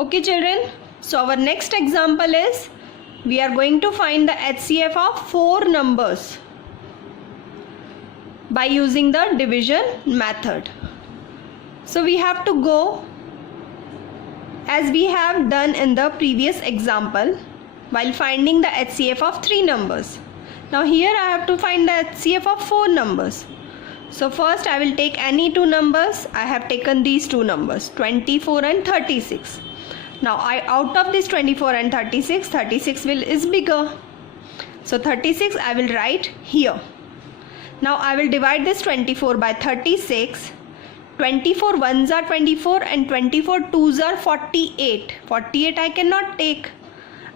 Okay children, so our next example is we are going to find the HCF of 4 numbers by using the division method. So we have to go as we have done in the previous example while finding the HCF of 3 numbers. Now here I have to find the HCF of 4 numbers. So first I will take any 2 numbers. I have taken these 2 numbers, 24 and 36. Now out of this 24 and 36, 36 is bigger. So 36 I will write here. Now I will divide this 24 by 36. 24 ones are 24 and 24 twos are 48. 48 I cannot take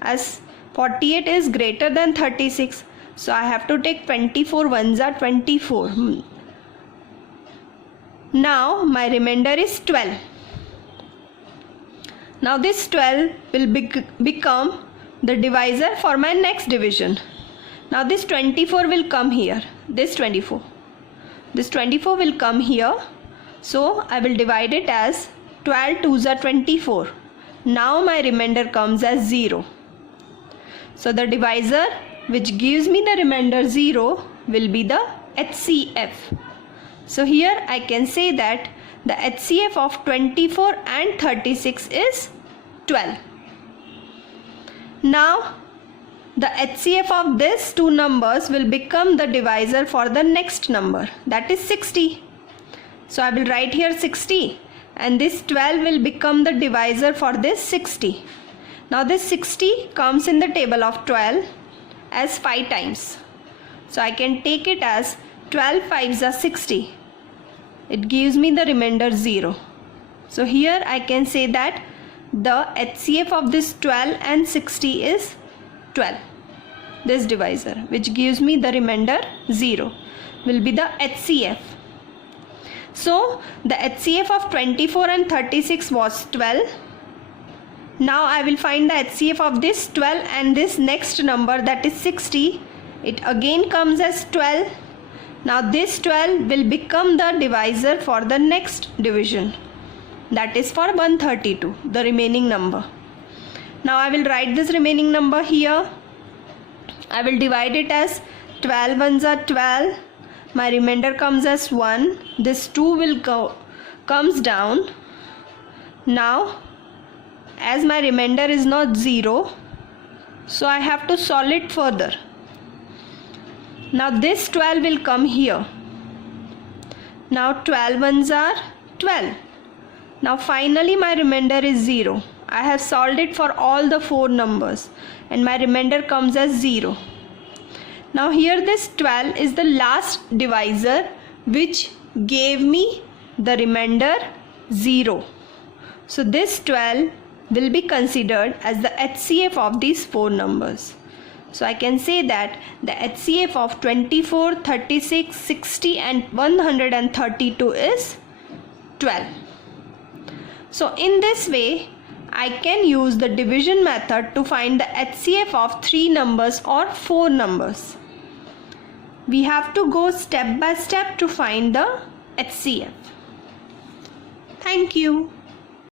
as 48 is greater than 36. So I have to take 24 ones are 24. Now my remainder is 12. Now this 12 will become the divisor for my next division. Now this 24 will come here. This 24 will come here. So I will divide it as 12 twos are 24. Now my remainder comes as 0. So the divisor which gives me the remainder 0 will be the HCF. So here I can say that the HCF of 24 and 36 is 12. Now the HCF of these 2 numbers will become the divisor for the next number, that is 60. So I will write here 60 and this 12 will become the divisor for this 60. Now this 60 comes in the table of 12 as 5 times. So I can take it as 12 5s are 60. It gives me the remainder 0. So here I can say that the HCF of this 12 and 60 is 12. This divisor which gives me the remainder 0 will be the HCF. So the HCF of 24 and 36 was 12. Now I will find the HCF of this 12 and this next number, that is 60. It again comes as 12. Now this 12 will become the divisor for the next division, that is for 132, the remaining number. Now I will write this remaining number here. I will divide it as 12 ones are 12. My remainder comes as 1. This 2 comes down. Now as my remainder is not 0, so I have to solve it further. Now this 12 will come here. Now 12 ones are 12. Now finally my remainder is 0. I have solved it for all the 4 numbers and my remainder comes as 0. Now here this 12 is the last divisor which gave me the remainder 0. So this 12 will be considered as the HCF of these 4 numbers. So I can say that the HCF of 24, 36, 60 and 132 is 12. So in this way I can use the division method to find the HCF of 3 numbers or 4 numbers. We have to go step by step to find the HCF. Thank you.